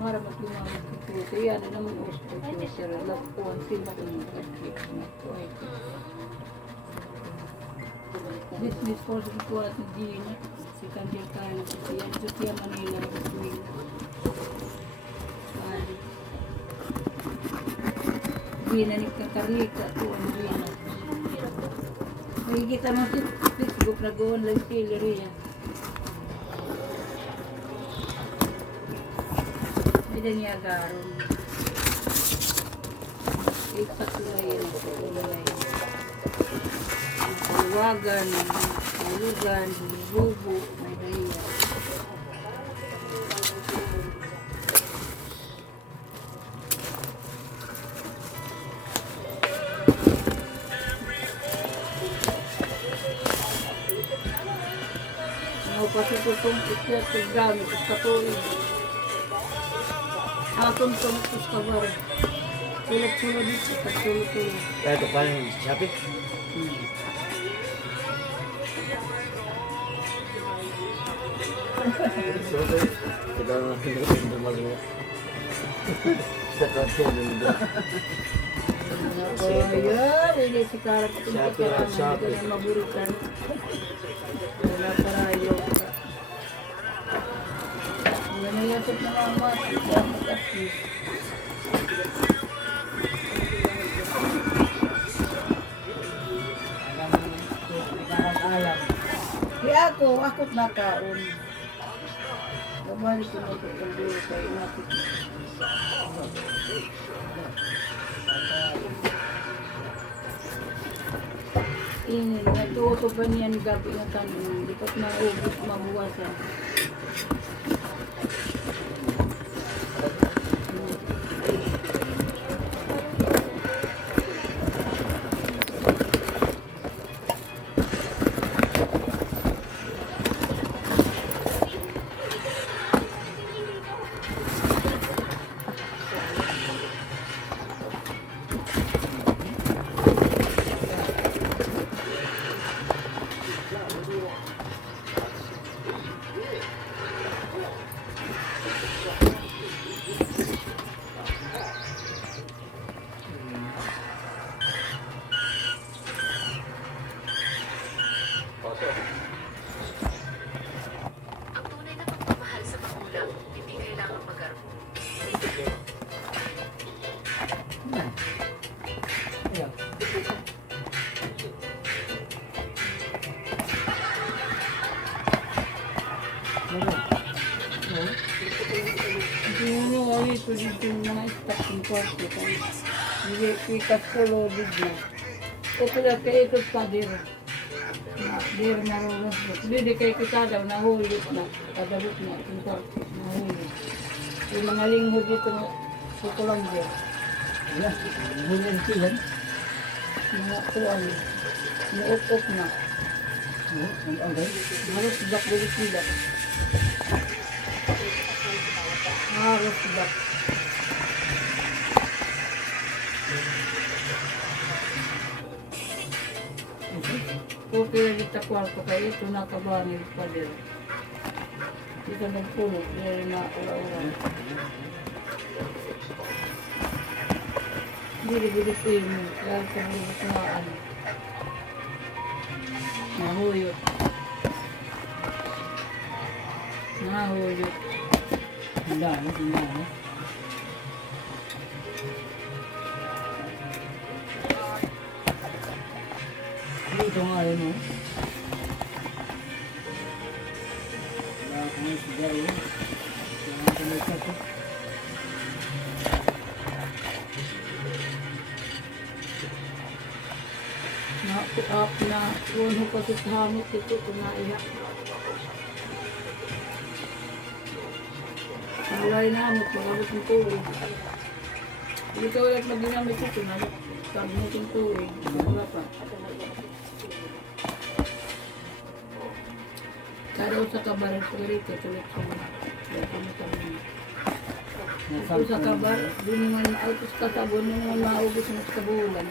Mara magtumawag ko po. Kaya na naman hospital ko sir. Lapuan sila ko ng kasik na po. Business course ko at hindi na. Si Kandir kaya na po siya. Ito siya Manila. Hindi na nagkakarika po ang Gina. Nakikita mo si Facebook na gawin lang sila rin. Hindi niya garon. Ikatulay yan po. Kaluwagan, kalugan, bubo, may daya. Pati ko itong ikyat, gamit, at katuloy. Atong itong kabar. Tulog-tulog dito, tulog-tulog. Kaya ito paano yung sapit? Ikaw na hindi maluwa. Sa katuloy nito. Ayan, hindi si Kara patunta ka lang, hindi ka na maburikan. Wala parayo. Nangyayasap na mama, dapat at least. Di ako't nakaon. Nabalik ko na ito kung dito kayo natin. Ini, natuto pa niyan gabi na tanong. Di pa't maubos, mabuwasan. Ito dito yung mga stocking kwarto tayo. Hindi kasolo dito. Ito lang kayo ito pa dito. Dito naroon. Hindi kayo kita daw nahulit na. Kadabot na itong kwarto. Nahulit. Yung mga linggo dito sa Colombia. Huling silan? Mga tuwan. Nauk-uk na. Halos dak-bulit nila. Halos dak. Okay, dito kwarto kayo, ito nakabanil pa din. Dito nagpunot, dito na ula-ulan. Bili-bili ko yun, lalo sa bubot na ano. Nahuyot. Nahuyot. Ang dami, ang dami. Dito nga yun, oh. Wala akong isigaw yun. Wala akong isigaw. Na-up na uno pa sa hamot ito, kumaiyak. Malay na hamot, magamit ng tubig. Hindi ka ulit mag-ginamit ito, magamit ng tubig. Wala pa. Karo sa kabar ko rito, tulit ko na. Ito sa kabar, doon naman autos kasabon, doon naman maubos mo sa bulan.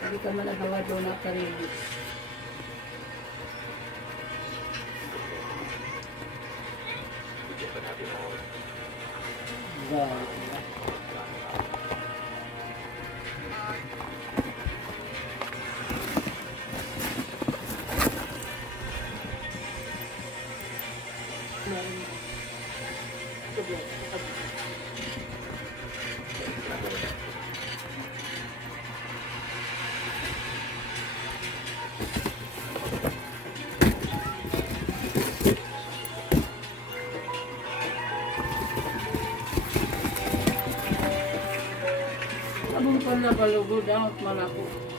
Hindi ka malagawa doon na karili. Abang pa na balugod out malako.